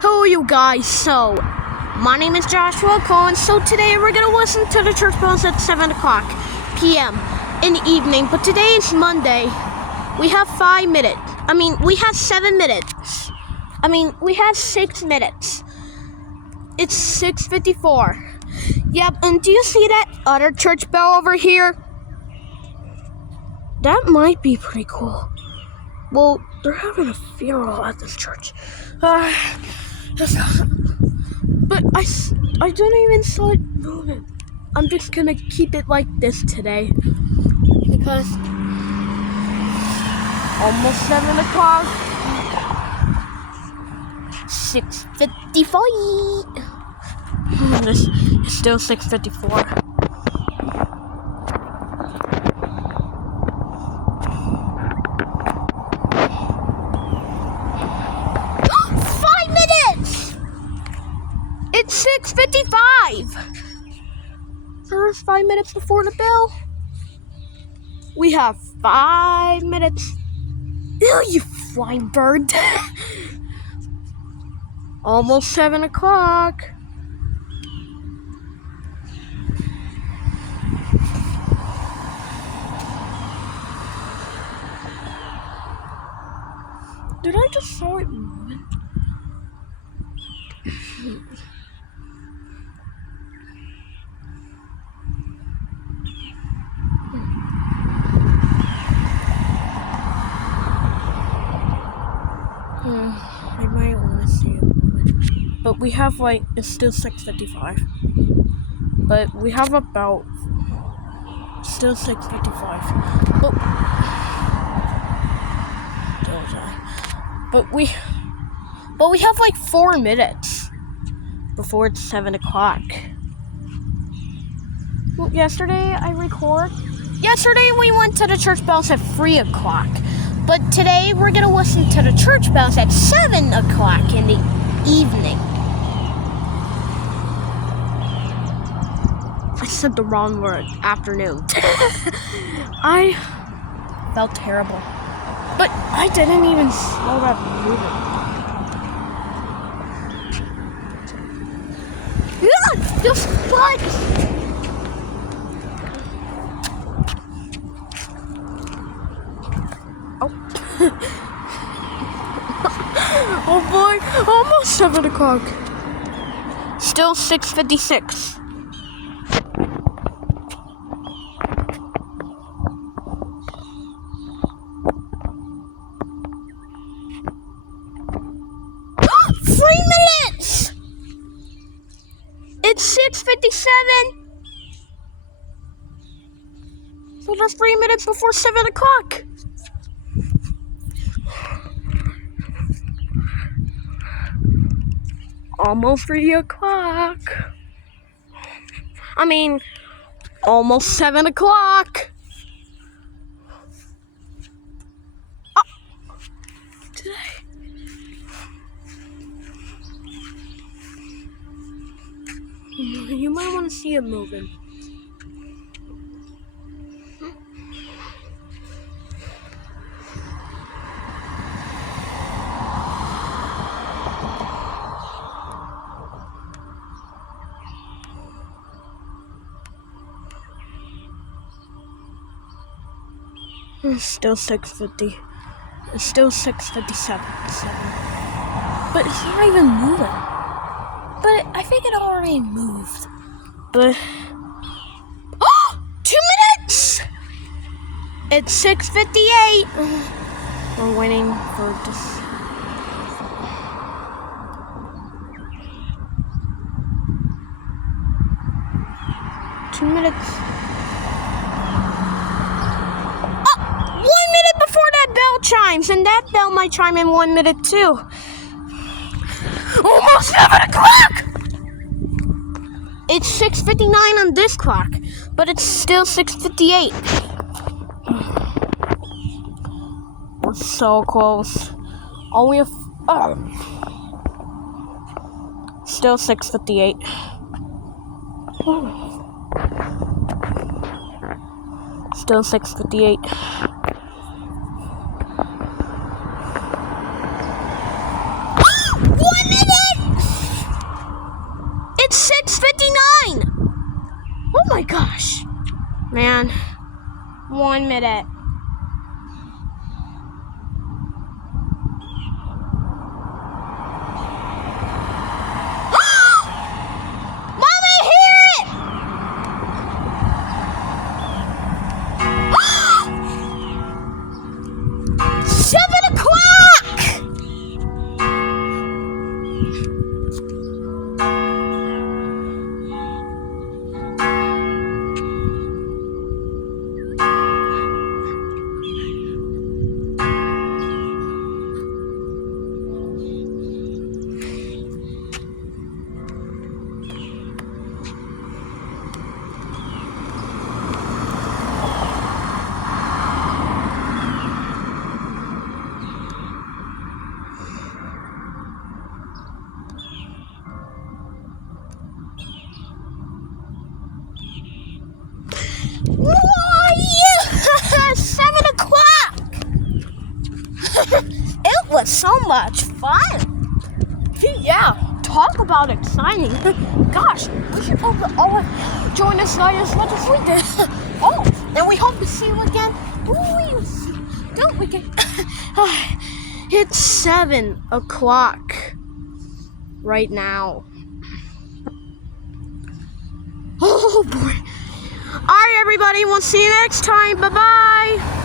Hello, you guys. So, my name is Joshua Cohen. So today we're gonna listen to the church bells at 7 o'clock p.m. in the evening. But today is Monday. We have 5 minutes. We have 7 minutes. We have 6 minutes. It's 6:54. Yep. And do you see that other church bell over here? That might be pretty cool. Well, they're having a funeral at this church. But I don't even saw it moving. I'm just gonna keep it like this today because almost 7 o'clock. 6:55. This is still 6:54. It's 6:55. There's 5 minutes before the bell. We have 5 minutes. Ew, you flying bird. Almost 7 o'clock. Did I just saw it moving? I might want to see it moving. But we have it's still 6:55. But we have about still 6:55. But we have 4 minutes before it's 7 o'clock. Well, yesterday we went to the church bells at 3 o'clock. But today we're gonna listen to the church bells at 7 o'clock in the evening. I said the wrong word, afternoon. I felt terrible. But I didn't even slow that moving. Yeah, just bugs! Oh. Oh boy, almost 7 o'clock. Still 6:56. It's 6:57. So that's 3 minutes before 7 o'clock. Almost 3 o'clock. Almost 7 o'clock. Today. You might want to see it moving. It's still 6:50. It's still 6:57. But it's not even moving. But I think it already moved. But 2 minutes! It's 6:58. We're waiting for this. Two minutes. 1 minute before that bell chimes, and that bell might chime in 1 minute too. Almost 7 o'clock! It's 6:59 on this clock, but it's still 6:58. We're so close. Only still 6:58. Still 6:58. 1 minute! admit it. Mommy, hear it! 7 o'clock! Yeah! 7 o'clock! It was so much fun! Yeah, talk about exciting. Gosh, we should all join us tonight as much as we did. Oh, and we hope to see you again. Don't we get... It's 7 o'clock right now. Oh boy. Alright everybody, we'll see you next time. Bye-bye.